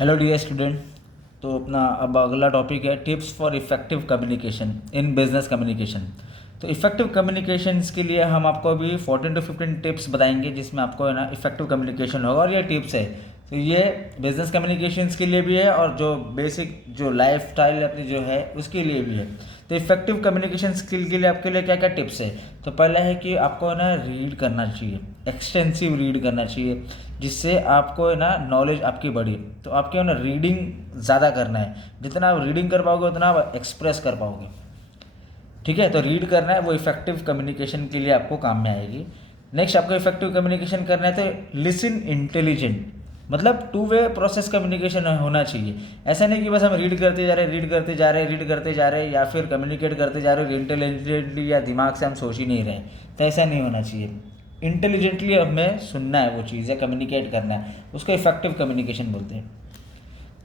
Hello dear student. तो अपना अब अगला टॉपिक है tips for effective communication in business communication. तो इफ़ेक्टिव कम्युनिकेशंस के लिए हम आपको अभी 14 to 15 टिप्स बताएंगे जिसमें आपको है ना इफ़ेक्टिव कम्युनिकेशन होगा। और ये टिप्स है तो ये बिजनेस कम्युनिकेशंस के लिए भी है और जो बेसिक जो लाइफ स्टाइल अपनी जो है उसके लिए भी है। तो इफ़ेक्टिव कम्युनिकेशन स्किल के लिए आपके लिए क्या क्या टिप्स है। तो पहला है कि आपको है ना रीड करना चाहिए, एक्सटेंसिव रीड करना चाहिए, जिससे आपको है ना नॉलेज आपकी बढ़ी। तो आपके है ना रीडिंग ज़्यादा करना है, जितना आप रीडिंग कर पाओगे उतना आप एक्सप्रेस कर पाओगे। ठीक है, तो रीड करना है, वो इफेक्टिव कम्युनिकेशन के लिए आपको काम में आएगी। नेक्स्ट आपको इफेक्टिव कम्युनिकेशन करना है तो लिसन इंटेलिजेंट, मतलब टू वे प्रोसेस कम्युनिकेशन होना चाहिए। ऐसा नहीं कि बस हम रीड करते जा रहे हैं, रीड करते जा रहे हैं, रीड करते जा रहे हैं, या फिर कम्युनिकेट करते जा रहे हैं इंटेलिजेंटली या दिमाग से हम सोच ही नहीं रहे। तो ऐसा नहीं होना चाहिए। इंटेलिजेंटली हमें सुनना है वो चीज़, या कम्युनिकेट करना है, उसको इफेक्टिव कम्युनिकेशन बोलते हैं।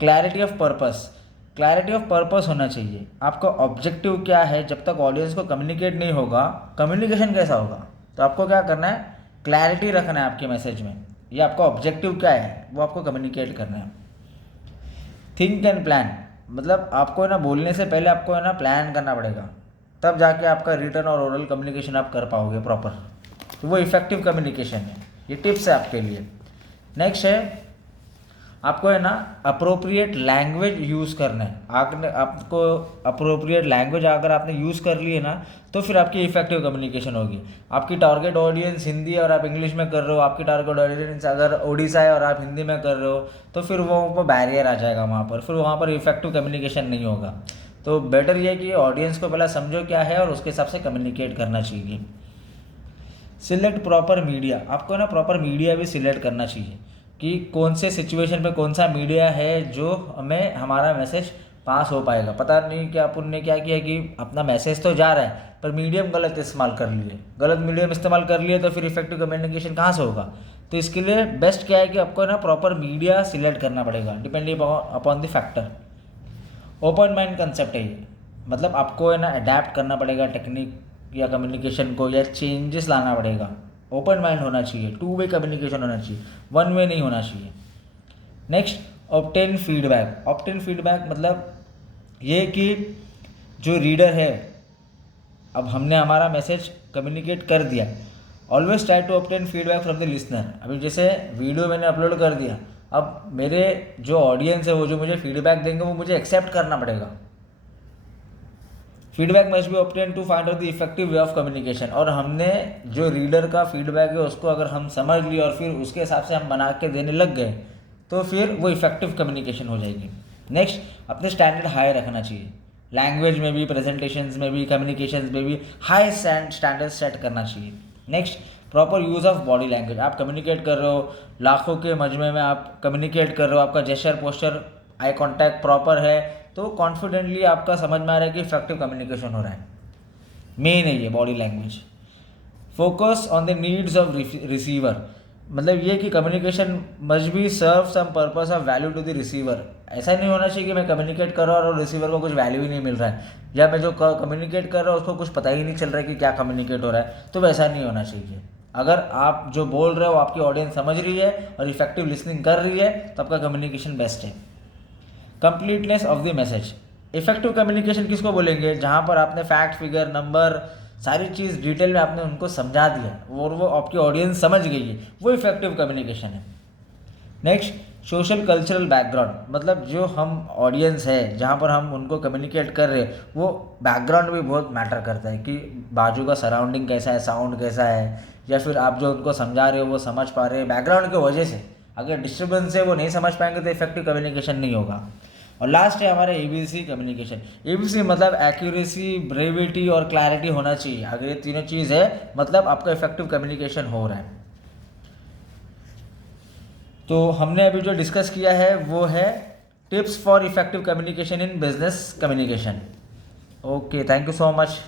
Clarity of purpose, clarity of purpose होना चाहिए। आपका ऑब्जेक्टिव क्या है, जब तक ऑडियंस को कम्युनिकेट नहीं होगा कम्युनिकेशन कैसा होगा। तो आपको क्या करना है, क्लैरिटी रखना है आपके मैसेज में, ये आपका ऑब्जेक्टिव क्या है वो आपको कम्युनिकेट करना है। थिंक एंड प्लान, मतलब आपको है ना बोलने से पहले आपको है ना प्लान करना पड़ेगा, तब जाके आपका रिटर्न और ओरल कम्युनिकेशन आप कर पाओगे प्रॉपर। तो वो इफेक्टिव कम्युनिकेशन है। ये टिप्स है आपके लिए। नेक्स्ट है आपको है ना अप्रोप्रिएट लैंग्वेज यूज़ करना है। आपको अप्रोप्रिएट लैंग्वेज अगर आपने यूज़ कर ली है ना तो फिर आपकी इफेक्टिव कम्युनिकेशन होगी। आपकी टारगेट ऑडियंस हिंदी है और आप इंग्लिश में कर रहे हो, आपकी टारगेट ऑडियंस अगर ओडिशा है और आप हिंदी में कर रहे हो, तो फिर वो बैरियर आ जाएगा वहाँ पर, फिर वहाँ पर इफेक्टिव कम्युनिकेशन नहीं होगा। तो बेटर ये है कि ऑडियंस को पहले समझो क्या है और उसके हिसाब से कम्युनिकेट करना चाहिए। सिलेक्ट प्रॉपर मीडिया, आपको ना प्रॉपर मीडिया भी सिलेक्ट करना चाहिए कि कौन से सिचुएशन पे कौन सा मीडिया है जो हमें हमारा मैसेज पास हो पाएगा। पता नहीं कि अपन ने क्या किया कि अपना मैसेज तो जा रहा है पर मीडियम गलत इस्तेमाल कर लिए, गलत मीडियम इस्तेमाल कर लिए, तो फिर इफेक्टिव कम्युनिकेशन कहाँ से होगा। तो इसके लिए बेस्ट क्या है कि आपको ना प्रॉपर मीडिया सिलेक्ट करना पड़ेगा, depending upon the factor. Open mind concept है ये, मतलब आपको है ना अडेप्ट करना पड़ेगा टेक्निक या कम्युनिकेशन को, या चेंजेस लाना पड़ेगा। ओपन माइंड होना चाहिए, टू वे कम्युनिकेशन होना चाहिए, वन वे नहीं होना चाहिए। Next obtain feedback, obtain feedback मतलब ये कि जो रीडर है, अब हमने हमारा मैसेज कम्युनिकेट कर दिया, always try to obtain feedback from the listener. अभी जैसे वीडियो मैंने अपलोड कर दिया, अब मेरे जो ऑडियंस है वो जो मुझे फीडबैक देंगे वो मुझे एक्सेप्ट करना पड़ेगा। Feedback must be obtain to find out the effective way of communication. और हमने जो रीडर का फीडबैक है उसको अगर हम समझ लिए और फिर उसके हिसाब से हम बना के देने लग गए तो फिर वो इफेक्टिव कम्युनिकेशन हो जाएगी। नेक्स्ट अपने स्टैंडर्ड हाई रखना चाहिए, लैंग्वेज में भी, प्रेजेंटेशंस में भी, कम्युनिकेशंस में भी हाई स्टैंडर्ड सेट करना चाहिए। Next proper use of body language, आप कम्युनिकेट कर रहे हो, लाखों के मजमे में आप कम्युनिकेट कर रहे हो, आपका gesture posture eye contact proper है, तो कॉन्फिडेंटली आपका समझ में आ रहा है कि इफेक्टिव कम्युनिकेशन हो रहा है। मेन है ये body language. Focus on the needs of receiver, मतलब ये कि communication must be serve some purpose of value to the receiver. ऐसा नहीं होना चाहिए कि मैं कम्युनिकेट कर रहा हूँ और रिसीवर को कुछ वैल्यू ही नहीं मिल रहा है, या मैं जो कम्युनिकेट कर रहा हूँ उसको कुछ पता ही नहीं चल रहा है कि क्या कम्युनिकेट हो रहा है। तो वैसा नहीं होना चाहिए। अगर आप जो बोल रहे हो आपकी ऑडियंस समझ रही है और इफेक्टिव लिसनिंग कर रही है तो आपका कम्युनिकेशन बेस्ट है। Completeness of the message, effective communication किसको बोलेंगे, जहाँ पर आपने फैक्ट फिगर नंबर सारी चीज़ डिटेल में आपने उनको समझा दिया और वो आपकी ऑडियंस समझ गई है, वो इफेक्टिव कम्युनिकेशन है। नेक्स्ट सोशल कल्चरल बैकग्राउंड, मतलब जो हम ऑडियंस है जहाँ पर हम उनको कम्युनिकेट कर रहे हैं वो बैकग्राउंड भी बहुत मैटर करता है कि बाजू का सराउंडिंग कैसा है, साउंड कैसा है, या फिर आप जो उनको समझा रहे हो वो समझ पा रहे हैं। बैकग्राउंड की वजह से अगर डिस्टर्बेंस है वो नहीं समझ पाएंगे तो इफेक्टिव कम्युनिकेशन नहीं होगा। और लास्ट है हमारे ABC कम्युनिकेशन। ABC मतलब एक्यूरेसी, ब्रेविटी और क्लैरिटी होना चाहिए। अगर ये तीनों चीज़ है मतलब आपका इफेक्टिव कम्युनिकेशन हो रहा है। तो हमने अभी जो डिस्कस किया है वो है tips for effective communication in business communication. Okay, thank you so much.